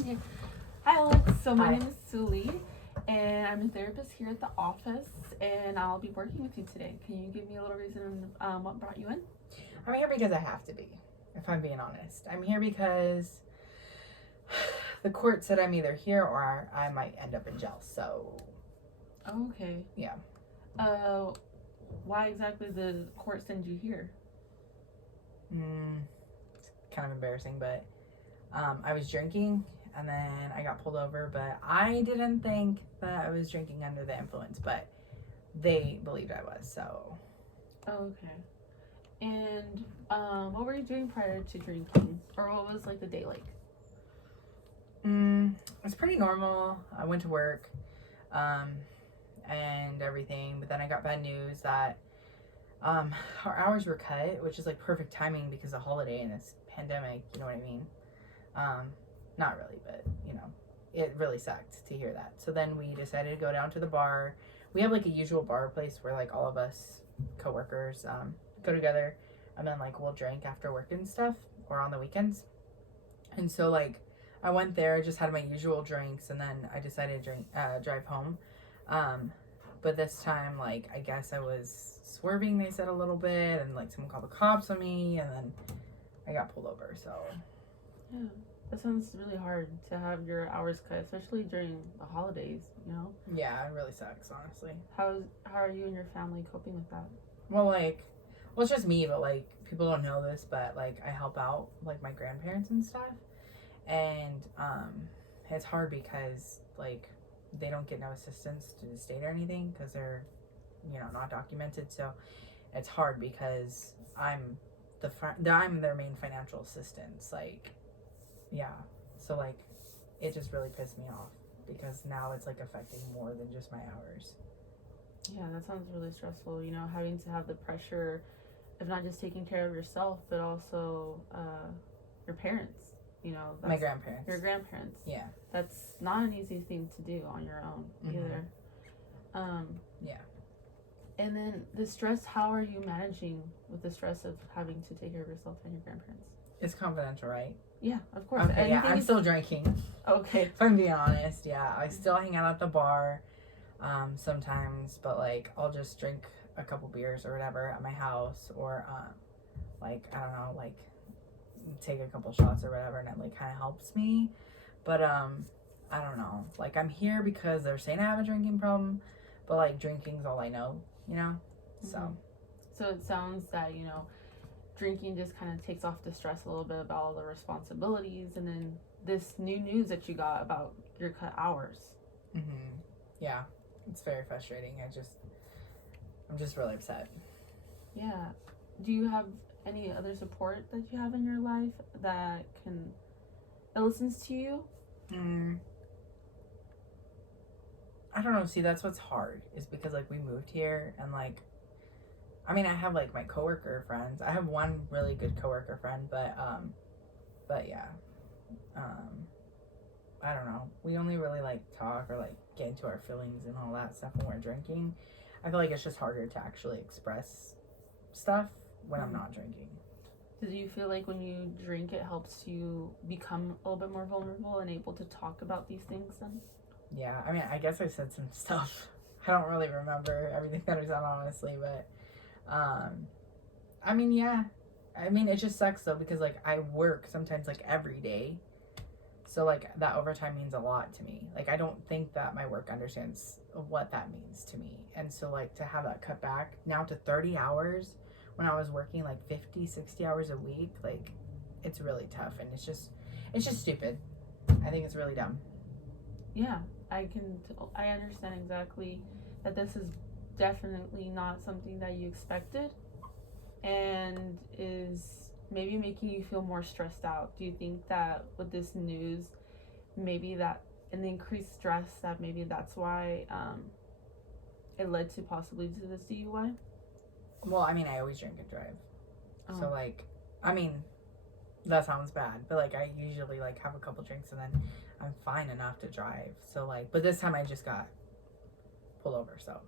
Okay. Hi, Alex. So my Hi. name is Suli, and I'm a therapist here at the office, and I'll be working with you today. Can you give me a little reason what brought you in? I'm here because I have to be, if I'm being honest. I'm here because the court said I'm either here or I might end up in jail. So, Okay. yeah. Why exactly did the court send you here? It's kind of embarrassing, but I was drinking and then I got pulled over, but I didn't think that I was drinking under the influence, but they believed I was, so. Okay. And what were you doing prior to drinking? Or what was like the day like? It was pretty normal. I went to work and everything, but then I got bad news that our hours were cut, which is like perfect timing because of holiday and this pandemic, you know what I mean? Not really, but you know, it really sucked to hear that. So then we decided to go down to the bar. We have like a usual bar place where like all of us coworkers go together, and then like we'll drink after work and stuff or on the weekends. And so like I went there, just had my usual drinks, and then I decided to drive home. But this time, like, I guess I was swerving, they said, a little bit, and like someone called the cops on me, and then I got pulled over. So Yeah, that sounds really hard to have your hours cut, especially during the holidays, you know? yeah, it really sucks, honestly. How are you and your family coping with that? Well, it's just me, but like people don't know this, but like I help out like my grandparents and stuff, and it's hard because like they don't get no assistance to the state or anything because they're not documented. So it's hard because I'm I'm their main financial assistance. Like, yeah, so like it just really pissed me off because now it's like affecting more than just my hours. Yeah, that sounds really stressful, you know, having to have the pressure of not just taking care of yourself, but also your parents, you know. My grandparents. Your grandparents. Yeah. That's not an easy thing to do on your own either. Yeah. And then the stress, how are you managing with the stress of having to take care of yourself and your grandparents? It's confidential, right? Yeah, of course. Okay, yeah, I'm still drinking. Okay. If I'm being honest, yeah. I still hang out at the bar sometimes, but like I'll just drink a couple beers or whatever at my house, or like I don't know, like take a couple shots or whatever, and it like kind of helps me. But I don't know, like I'm here because they're saying I have a drinking problem, but like drinking's all I know, you know. So it sounds that, you know, drinking just kind of takes off the stress a little bit about all the responsibilities, and then this new news that you got about your cut hours. Yeah, it's very frustrating. I'm just really upset. Yeah. Do you have any other support that you have in your life that listens to you? I don't know. See, that's what's hard is because like we moved here and like, I mean, I have like my coworker friends. I have one really good coworker friend, but yeah, I don't know. We only really like talk or like get into our feelings and all that stuff when we're drinking. I feel like it's just harder to actually express stuff when I'm not drinking. Do you feel like when you drink, it helps you become a little bit more vulnerable and able to talk about these things then? Yeah, I mean, I guess I said some stuff. I don't really remember everything that I said, honestly, but I mean, yeah. I mean, it just sucks though because like I work sometimes like every day. So like that overtime means a lot to me. Like I don't think that my work understands what that means to me. And so like to have that cut back now to 30 hours when I was working like 50, 60 hours a week, like it's really tough, and it's just stupid. I think it's really dumb. Yeah, I understand exactly that this is definitely not something that you expected and is maybe making you feel more stressed out. Do you think that with this news, maybe that and the increased stress, that maybe that's why it led to possibly to this DUI? Well, I mean, I always drink and drive. So like, I mean, that sounds bad, but like I usually like have a couple drinks and then I'm fine enough to drive. So like, but this time I just got pulled over, so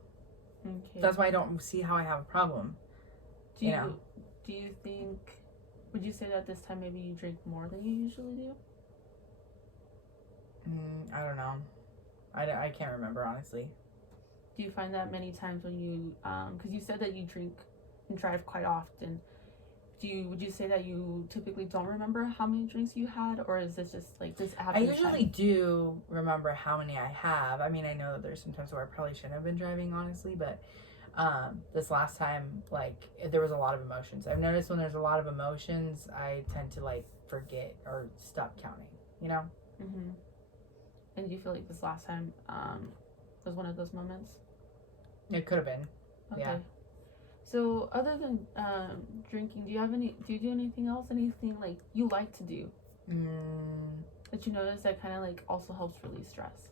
that's why I don't see how I have a problem. Do you think, would you say that this time maybe you drink more than you usually do? I don't know. I can't remember, honestly. Do you find that many times when you, because you said that you drink and drive quite often, would you say that you typically don't remember how many drinks you had, or is this just like this happens? I usually do remember how many I have. I mean, I know that there's some times where I probably shouldn't have been driving, honestly, but this last time, like, there was a lot of emotions. I've noticed when there's a lot of emotions, I tend to, like, forget or stop counting, you know? Mm-hmm. And do you feel like this last time was one of those moments? It could have been. Okay. Yeah. So other than drinking, do you do anything else? Anything like you like to do that you notice that kind of like also helps release stress?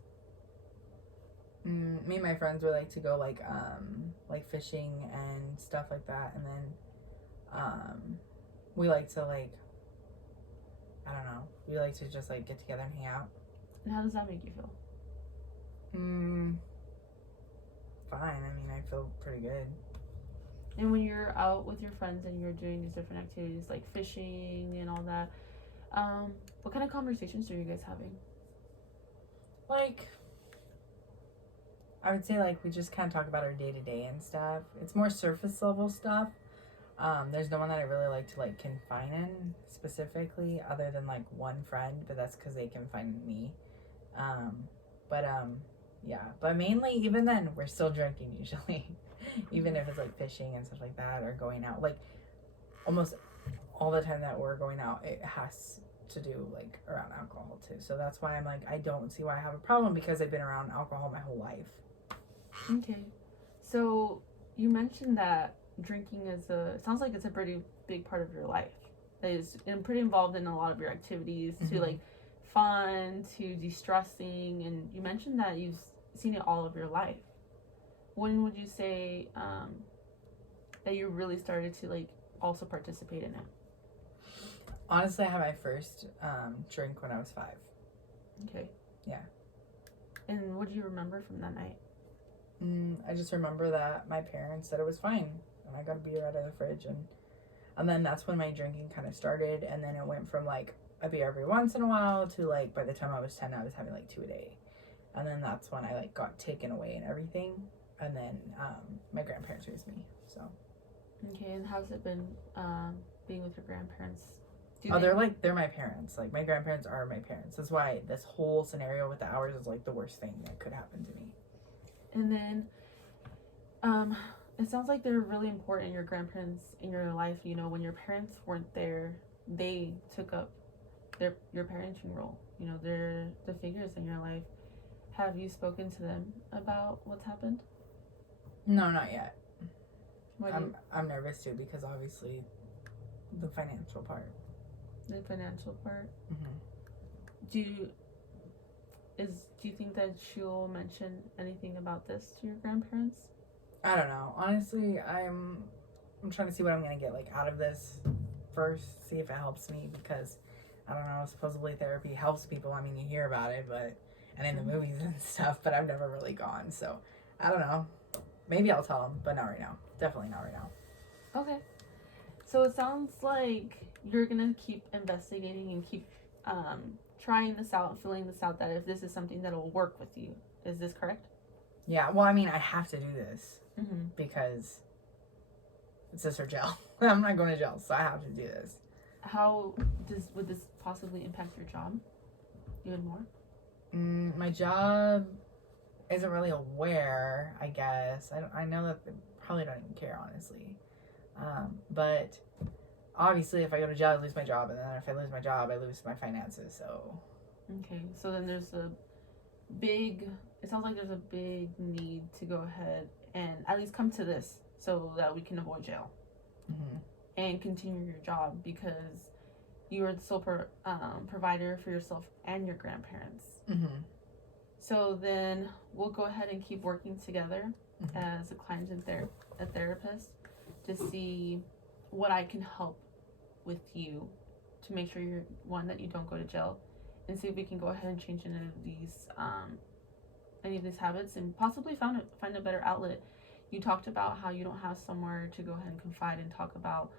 Me and my friends would like to go like fishing and stuff like that, and then we like to like, I don't know, we like to just like get together and hang out. And how does that make you feel? Fine. I mean, I feel pretty good. And when you're out with your friends and you're doing these different activities like fishing and all that, what kind of conversations are you guys having? Like, I would say like we just kind of talk about our day to day and stuff. It's more surface level stuff. There's no one that I really like to like confine in specifically, other than like one friend, but that's because they confine in me. Yeah. But mainly, even then, we're still drinking usually, even if it's like fishing and stuff like that, or going out. Like almost all the time that we're going out, it has to do like around alcohol too. So that's why I'm like, I don't see why I have a problem, because I've been around alcohol my whole life. Okay. So you mentioned that drinking it sounds like it's a pretty big part of your life. That is pretty involved in a lot of your activities, to like fun, to de-stressing, and you mentioned that you've seen it all of your life. When would you say that you really started to like also participate in it? Honestly, I had my first drink when I was 5. Okay. Yeah. And what do you remember from that night? I just remember that my parents said it was fine, and I got a beer out of the fridge, and then that's when my drinking kind of started, and then it went from like a beer every once in a while to like by the time I was 10, I was having like 2 a day, and then that's when I like got taken away and everything, and then my grandparents raised me. So. Okay, and how's it been being with your grandparents? They're my parents. Like, my grandparents are my parents. That's why this whole scenario with the hours is like the worst thing that could happen to me. And then, it sounds like they're really important, your grandparents in your life. You know, when your parents weren't there, they took up your parenting role. You know, they're the figures in your life. Have you spoken to them about what's happened? No, not yet. I'm nervous too, because obviously the financial part. The financial part. Mm-hmm. Do you think that she'll mention anything about this to your grandparents? I don't know. Honestly, I'm trying to see what I'm gonna get like out of this first. See if it helps me, because I don't know. Supposedly therapy helps people. I mean, you hear about it, and in the movies and stuff, but I've never really gone. So I don't know. Maybe I'll tell them, but not right now. Definitely not right now. Okay. So it sounds like you're gonna keep investigating and keep trying this out, filling this out, that if this is something that will work with you. Is this correct? Yeah, well, I mean, I have to do this because it's this or jail. I'm not going to jail, so I have to do this. How would this possibly impact your job even more? My job isn't really aware, I guess. I know that they probably don't even care, honestly. But obviously, if I go to jail, I lose my job, and then if I lose my job, I lose my finances. So. Okay, so then it sounds like there's a big need to go ahead and at least come to this so that we can avoid jail and continue your job, because you are the sole provider for yourself and your grandparents. So then we'll go ahead and keep working together as a client and a therapist to see what I can help with you to make sure that you don't go to jail, and see if we can go ahead and change any of these habits and possibly find a better outlet. You talked about how you don't have somewhere to go ahead and confide and talk about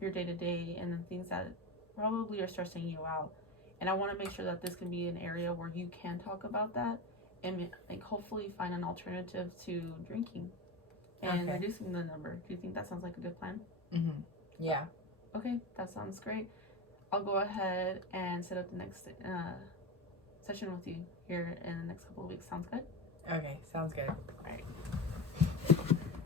your day-to-day and the things that probably are stressing you out. And I want to make sure that this can be an area where you can talk about that and like hopefully find an alternative to drinking and reducing the number. Do you think that sounds like a good plan? Mm-hmm. Yeah. Okay, that sounds great. I'll go ahead and set up the next session with you here in the next couple of weeks. Sounds good? Okay, sounds good. All right.